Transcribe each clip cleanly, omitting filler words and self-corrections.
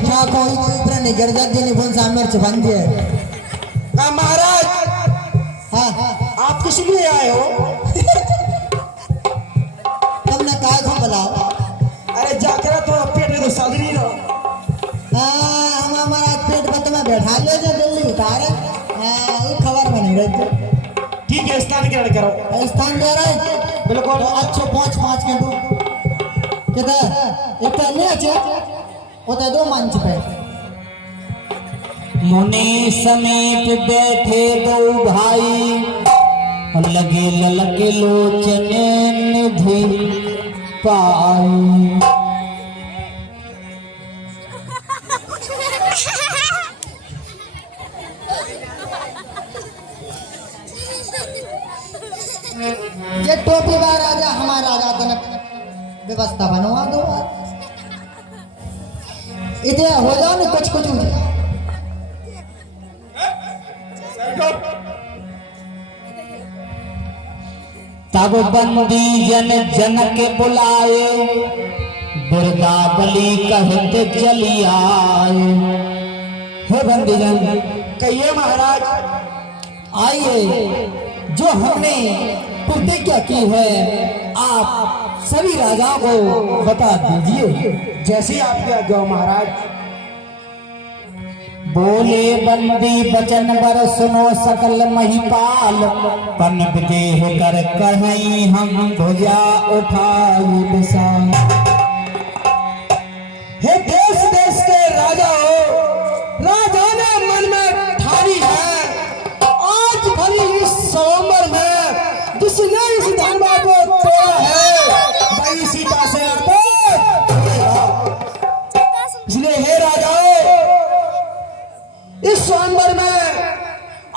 ठाक हो इतना नहीं गिर जाती नहीं फोन सामने छुपन दिए। हाँ महाराज, हाँ आप किस लिए आए हो? तुमने कहा को बुलाओ? अरे जाकर तो पेट में तो साधरी रहो। हम हमारा पेट पर तुम्हें बैठा ले जो दिल्ली उतारे। वो खबर में नहीं रहती। ठीक है, स्नान ग्रहण करो। स्थान दे रहे बिल्कुल। तो अच्छे 5-5 के दो किधर एक तो नहीं अच्छे होते दो मंच पे मुनि समेत बैठे दो भाई लगे ललके लोचने निधि पाई। ये टोपी वाला राजा हमारा राजा जनक व्यवस्था बनवा दो इतने हो जाओ ना कुछ कुछ तब बंदी जन जन के बुलाए दुर्गा बलि कहते चली आए। हे बंदी जन कहिए महाराज। आइए, जो हमने प्रतिज्ञा की है आप सभी राजाओं को बता दीजिए। जैसी आपकी आज्ञा हो महाराज। बोले बंदी बचन बर सुनो सकल महिपाल पन देह कर कहीं हम ध्वजा उठाई विशाल। हे देश देश के राजा हो, राजा ने मन में ठानी है आज भली इस स्वयंवर में जिसने इस धर्मा को तोड़ा है वही सीता से इसलिए हे राजाओं, इस स्वयंवर में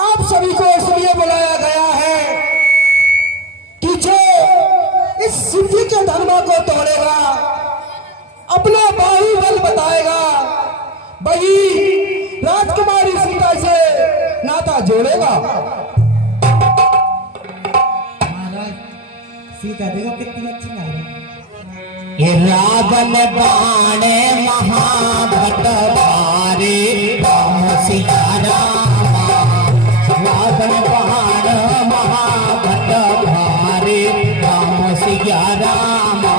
आप सभी को इसलिए बुलाया गया है कि जो इस सिद्धि के धर्मा को तोड़ेगा, अपना बाहुबल बताएगा, वही राजकुमारी सीता से नाता जोड़ेगा। सीता देखो कितनी अच्छी लग रही ये रावण बाण महाभट भारे राम सीता रामा। रावण बाण महाभट भारे राम सीता रामा।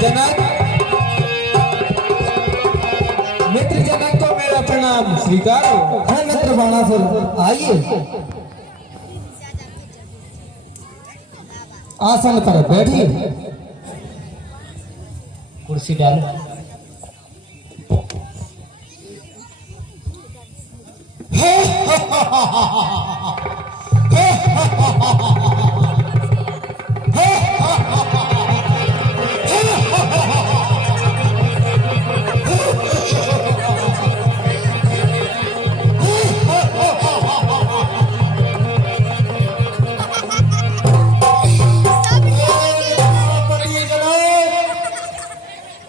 जनक, मित्र जनक को मेरा प्रणाम स्वीकार हो। है मित्र बाणासुर आइए आसन पर बैठिए। कुर्सी डालो।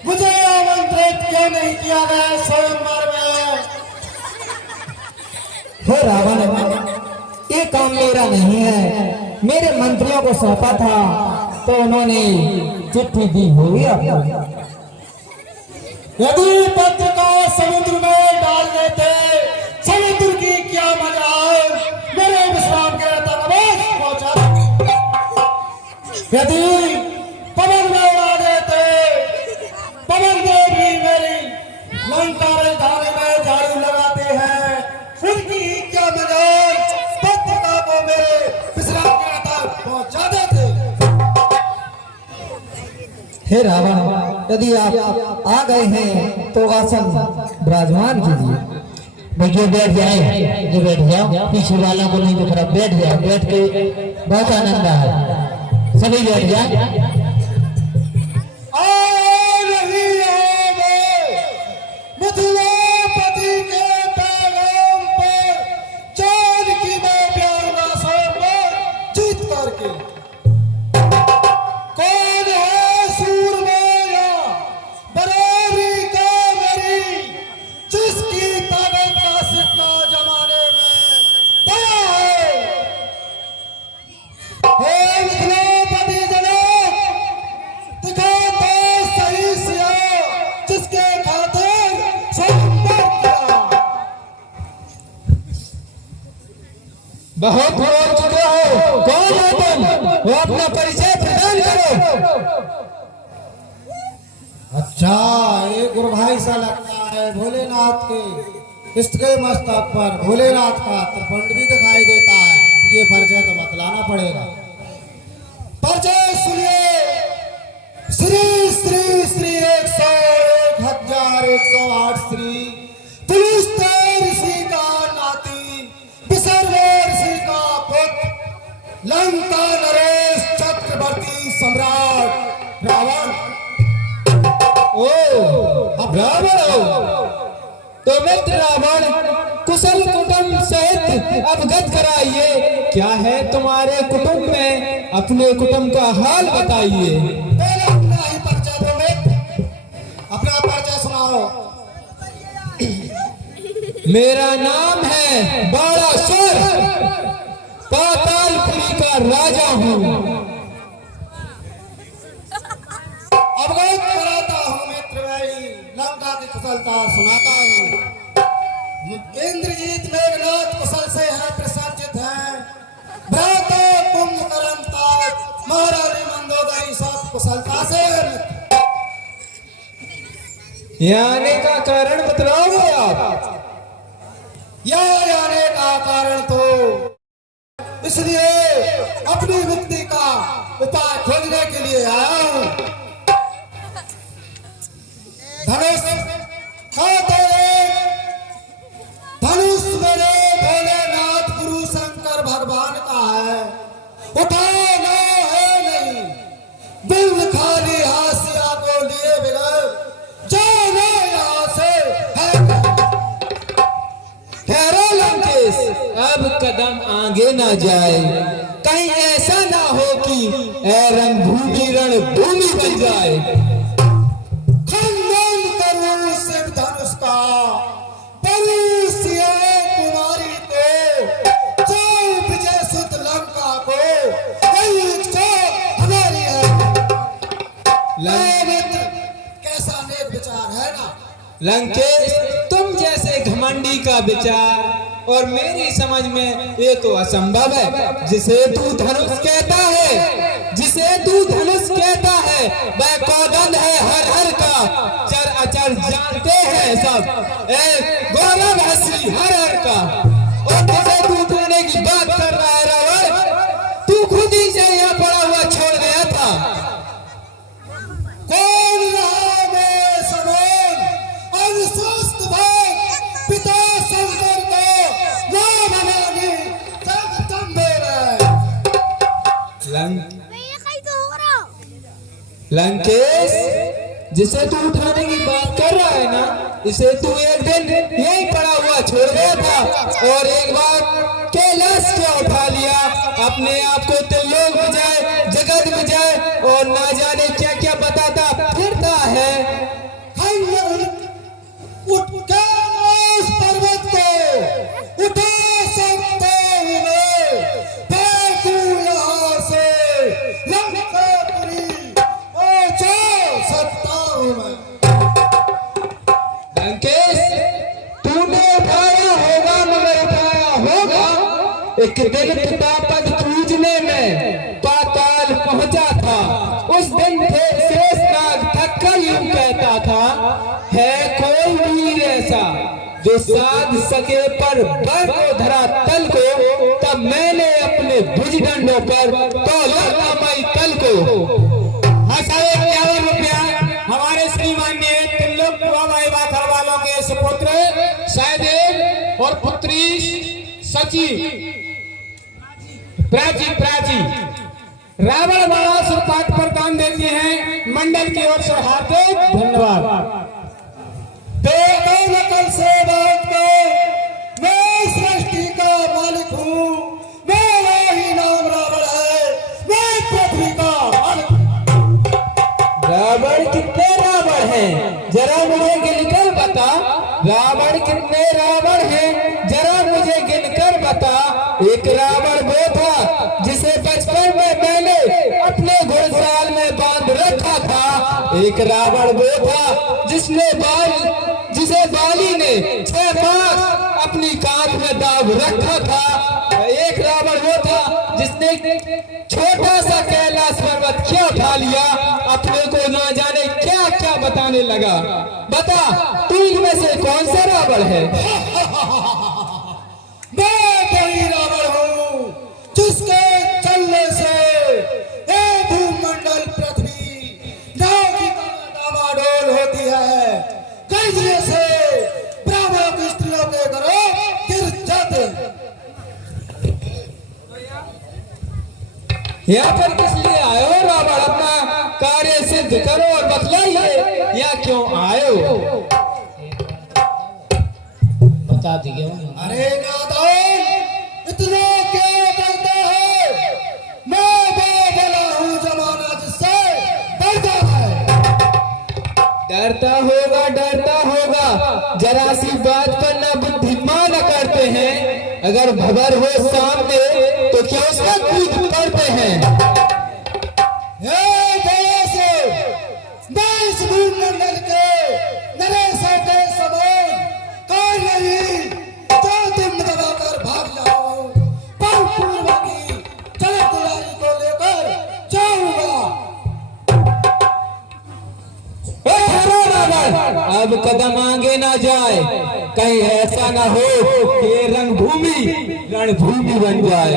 मुझे आमंत्रित क्यों नहीं किया गया स्वयंवर में? हे रावण, ये काम मेरा नहीं है, मेरे मंत्रियों को सौंपा था तो उन्होंने चिट्ठी दी होगी आपको। यदि पत्र को समुद्र में डाल देते, समुद्र की क्या मजाल मेरे विश्राम के तक पहुंचा। यदि पवन में उड़ा देते, पवन देव भी मेरी लंका राजधानी में झाड़ू लगाते हैं, उनकी क्या मजाल पत्रिका को मेरे विश्राम के तक पहुंचा देते। हे रावण, यदि आप आ गए हैं तो आसन विराजमान कीजिए। भैया बैठ जाए, जो बैठ जाओ, पीछे वालों को नहीं दिख रहा, बैठ जाओ। बैठ के बहुत आनंद है, सभी बैठ जाए। मिथिलापति के पैगाम पर चांद की मैं प्यारा स्वयंवर जीत करके कौन है सूरमेला बराबरी का मेरी, जिसकी ताकत का सिक्का जमाने में दया है। हे मिथिलापति जन बहुत बोल चुके हो। कौन हो तुम? वो अपना परिचय प्रदान करो। अच्छा, ये गुरु भाई सा लगता है भोलेनाथ के इसके मस्तक पर भोलेनाथ का त्रिपुंड भी दिखाई देता है। ये परिचय तो बतलाना पड़ेगा। परिचय सुनिए। श्री श्री श्री 101,108 श्री पुलिस ऋषि का नाती विसर्व ऋषि का पुत्र लंका नरेश चक्रवर्ती सम्राट रावण। ओ रावण हो तो मित्र रावण कुशल कुटुंब सहित अवगत कराइए। क्या है तुम्हारे कुटुंब में? अपने कुटुंब का हाल बताइए। पहले अपना ही परिचय दो मित्र, अपना परिचय सुनाओ। मेरा नाम है बाणासुर, पातालपुरी का राजा हूँ। अवगत कराता हूँ मित्र भाई, लंका की कुशलता सुनाता हूँ। इंद्रजीत मेघनाथ कुशल से है प्रसन्नचित है। भ्राता कुंभकर्ण ताज महारानी मंदोदरी सब कुशलता से है मित्र। यहाँ आने का कारण बतलाओगे आप? यहाँ आने का कारण तो इसलिए अपनी मुक्ति का उपाय खोजने के लिए आया हूँ। धनुष धनुष मेरे भोलेनाथ गुरु शंकर भगवान का है। उठाना है नहीं, दिल खाली हाशिया को लिए बगैर जाना यहाँ से है। ठहरो लंकेश, अब कदम आगे ना जाए। कहीं ऐसा ना हो कि ए रणभूमि रणभूमि बन जाए। खंडन करूं शिव धनुष का बलि सिया कुमारी को, जय विजय सुत लंका को, यही इच्छा हमारी है। मित्र, कैसा नेक विचार है ना? लंकेश, तुम जैसे घमंडी का विचार और मेरी समझ में ये तो असंभव है। जिसे तू धनुष कहता है, जिसे तू धनुष कहता है, वह कौगंध है हर हर का। चर अचर जानते हैं सब, गौरव है श्री हर हर का। और जिसे तू उठाने की बात कर रहा है रावण, तू खुद ही से यहाँ पड़ा हुआ छोड़ गया था। कौन रहा मैं समान अनुस्वस्थ भक्त पिता शंकर को ना भवानी जगदम्बे रे। लंकेश, जिसे तू उठाने की बात कर रहा है ना, इसे तू एक दिन यही पड़ा हुआ छोड़ गया था और एक बार कैलाश क्या उठा लिया। अपने आप को त्रिलोक में जाए, जगत में जाए और ना जाने क्या क्या बताता फिरता है। उठ कैलाश पर्वत को उठा सकते हुए फेंकूं यहाँ से लंकापुरी पहुंचा सकता हूँ मैं। लंकेश, तूने उठाया होगा मगर उठाया होगा। एक दिन पिता पद पूजने में पाताल पहुंचा था। उस दिन शेषनाग थक्कर यूं कहता था, है कोई वीर ऐसा जो साध सके पर बर को धरा तल को। तब मैंने अपने भुजदंडों पर तौला मई तल को। हाँ साहब, 51 रुपया हमारे श्रीमान्य त्रिलोक घर वालों के सुपुत्र सहदेव और पुत्री सची प्राची रावण बाणासुर पाठ पर दान देते हैं। मंडल की ओर से हार्दिक धन्यवाद। नकल से बात को मैं सृष्टि का मालिक हूँ। मेरा ही नाम रावण है, मैं पृथ्वी का मालिक। रावण कितने रावण हैं जरा मुझे गिनकर बता। रावण कितने रावण हैं जरा मुझे गिनकर बता। एक रावण वो था जिसे बचपन में मैंने अपने घोड़साल में बांध रखा था। एक रावण वो था जिसे बाली ने 6 मास अपनी कांध में दाब रखा था। एक छोटा सा कैलाश पर्वत क्यों उठा लिया? अपने को ना जाने क्या क्या बताने लगा। बता, तू इनमें से कौन सा रावण है? मैं वही रावण हूँ जिसके चलने से ये भूमंडल पृथ्वी नाव की तरह डामाडोल होती है। कैसे से ब्राह्मणों की स्त्रियों के घरों गिर जाते हैं। यहाँ पर किस लिए आए हो रावण? अपना कार्य सिद्ध करो और बतलाइए, या क्यों आए हो? बता दिए। अरे नादान, इतना क्यों करते हो? मैं बोला हूँ जमाना जिससे डरता है। डरता होगा, जरा सी बात पर ना बुद्धिमान करते हैं। अगर भवर हो सामने तो क्या उसका कूद पड़ते हैं? मैं इस भूमंडल के नरेशों के समान कोई नहीं जो तुम दबाकर भाग जाओ। पर पूर्व की चलत दुलारी को लेकर जाऊंगा। अब कदम आगे ना जाए, कहीं ऐसा ना हो कि ये रंगभूमि रणभूमि बन जाए।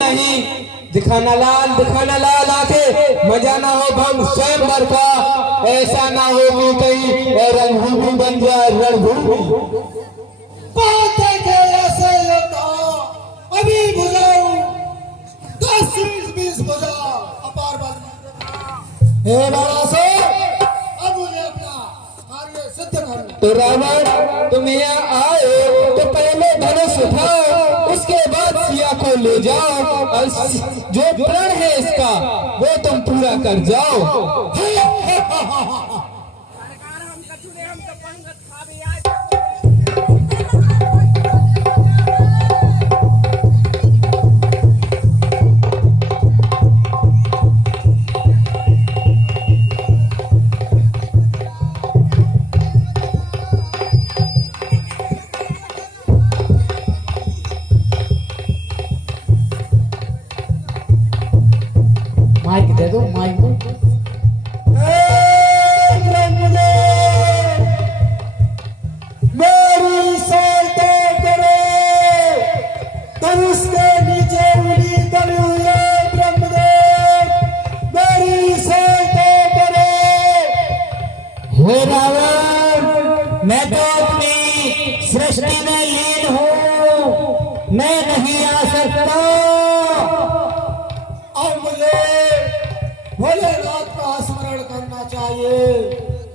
नहीं, दिखाना लाल आंखें, मजा ना हो भंग स्वयंवर का। ऐसा ना हो कि कहीं रंगभूमि बन जाए रणभूमि। बात है कि ऐसे होता अभी बुझाऊं 10-20 बुझा अपार बात। हे बड़ा सो, अब मुझे अपना कार्य सिद्ध करना। तो रावण, तुम यहाँ आए तो पहले धनुष उठाओ, उसके बाद सिया को ले जाओ और जो प्रण है इसका वो तुम पूरा कर जाओ। माइक दे दो, माइक दो। मेरी सहायता करो। धनुष के नीचे उंगली दबी हुई है ब्रह्मदेव, मेरी सहायता करो। हे रावण, मैं तो अपनी सृष्टि में लीन हूँ, मैं नहीं आ सकता। अब मुझे भोलेनाथ का स्मरण करना चाहिए।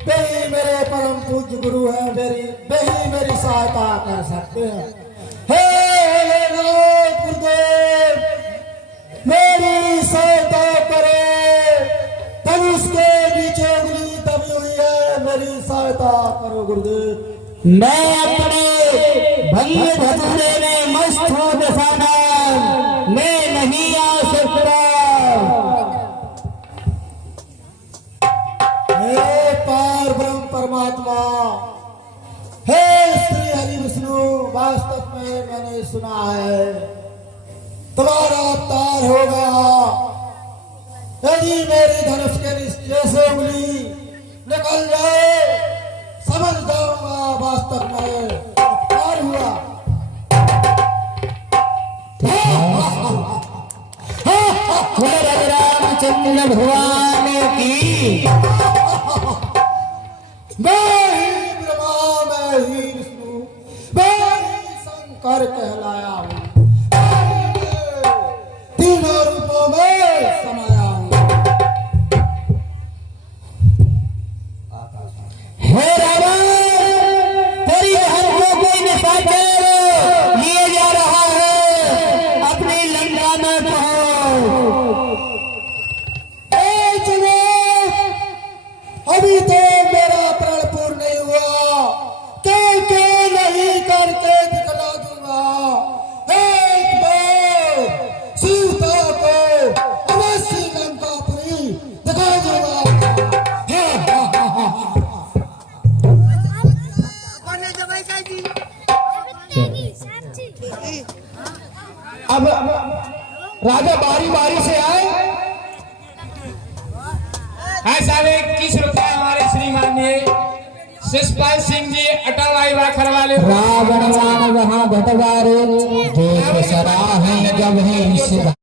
वही मेरे परम पूज्य गुरु हैं, वही मेरी सहायता कर सकते हैं। हे भोलेनाथ गुरुदेव, मेरी सहायता करो। धनुष के नीचे उंगली दबी हुई है, मेरी सहायता करो गुरुदेव। मैं अपने भंग धतूरे में मस्त हूँ दशानन, मैं नहीं आ सकता। हे पार ब्रह्म परमात्मा, हे श्री हरि विष्णु, वास्तव में मैंने सुना है तुम्हारा अवतार होगा। यदि मेरी धनुष के नीचे से उंगली निकल जाए समझ जाऊंगा वास्तव में अवतार हुआ। रामचंद्र भगवान की। मैं ही ब्रह्मा, मैं ही विष्णु, मैं ही शंकर कहलाया हूँ। तीनों रूपों में समाया हूँ। हे रावण, तेरी बहन को कोई निशाचर लिए जा रहा है, अपनी लंका में पहुंच। अभी तो मेरा प्रण पूर्ण नहीं हुआ, क्योंकि नहीं करके दिखला दूंगा। एक बार सीता को अवश्य अब राजा बारी बारी से आए। हाँ साहब, 21 रुपए हमारे श्रीमान ने शिषपाल सिंह जी अटल भाई वाखर वाले। रावण वहाँ भटवारे, देख सराहें जब है